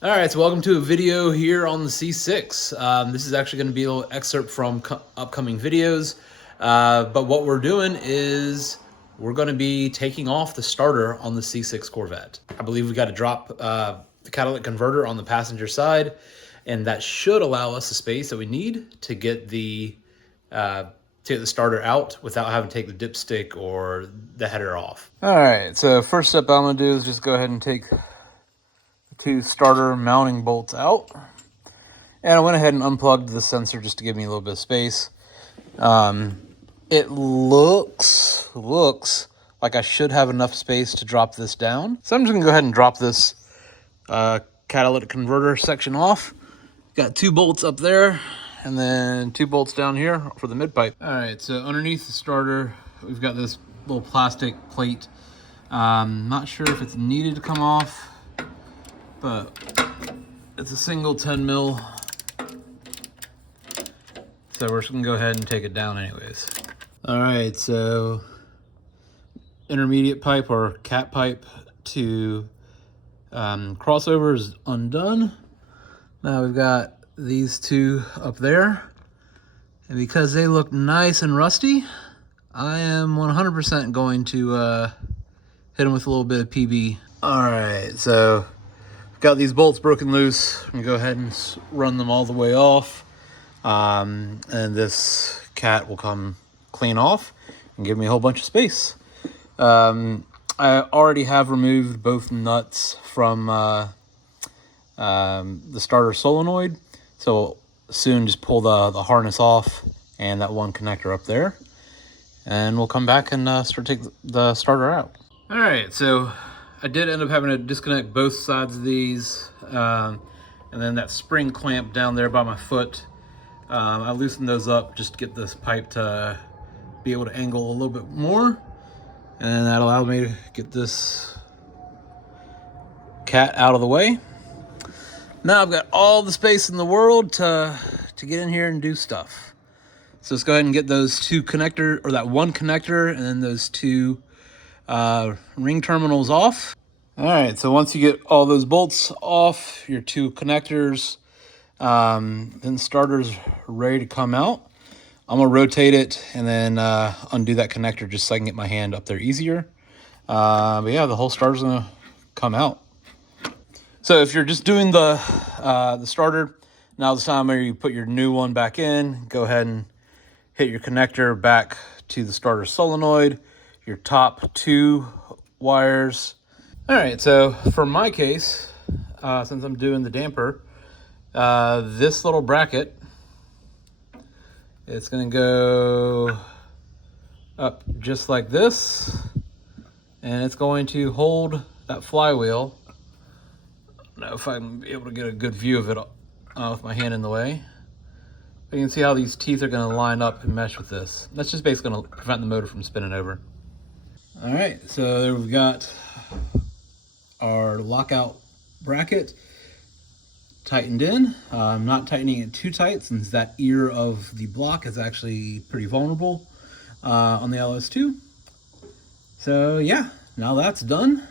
All right, so welcome to a video here on the C6. This is actually going to be a little excerpt from upcoming videos, but what we're doing is we're going to be taking off the starter on the C6 Corvette. I believe we got to drop the catalytic converter on the passenger side, and that should allow us the space that we need to get the starter out without having to take the dipstick or the header off. All right, so first step I'm going to do is just go ahead and take two starter mounting bolts out, and I went ahead and unplugged the sensor just to give me a little bit of space. It looks like I should have enough space to drop this down, so I'm just gonna go ahead and drop this catalytic converter section off. Got two bolts up there and then two bolts down here for the mid pipe. All right, so underneath the starter we've got this little plastic plate. Not sure if it's needed to come off, but it's a single 10 mil, so we're just gonna go ahead and take it down anyways. All right, so intermediate pipe or cat pipe to crossover is undone. Now we've got these two up there, and because they look nice and rusty, I am 100% going to hit them with a little bit of PB. All right, so got these bolts broken loose. I'm gonna go ahead and run them all the way off, and this cat will come clean off and give me a whole bunch of space. I already have removed both nuts from the starter solenoid, so soon just pull the harness off and that one connector up there, and we'll come back and take the starter out. All right, so I did end up having to disconnect both sides of these, and then that spring clamp down there by my foot, I loosened those up just to get this pipe to be able to angle a little bit more, and that allowed me to get this cat out of the way. Now I've got all the space in the world to get in here and do stuff. So let's go ahead and get those two connector, or that one connector, and then those two ring terminals off. All right, so once you get all those bolts off, your two connectors, then the starter's ready to come out. I'm gonna rotate it and then undo that connector just so I can get my hand up there easier. But yeah, the whole starter's gonna come out. So if you're just doing the starter, now's the time where you put your new one back in. Go ahead and hit your connector back to the starter solenoid, your top two wires. All right, so for my case, since I'm doing the damper, this little bracket, it's gonna go up just like this, and it's going to hold that flywheel. I don't know if I'm able to get a good view of it with my hand in the way. But you can see how these teeth are gonna line up and mesh with this. That's just basically gonna prevent the motor from spinning over. All right, so there we've got our lockout bracket tightened in. I'm not tightening it too tight since that ear of the block is actually pretty vulnerable on the LS2. So yeah, now that's done.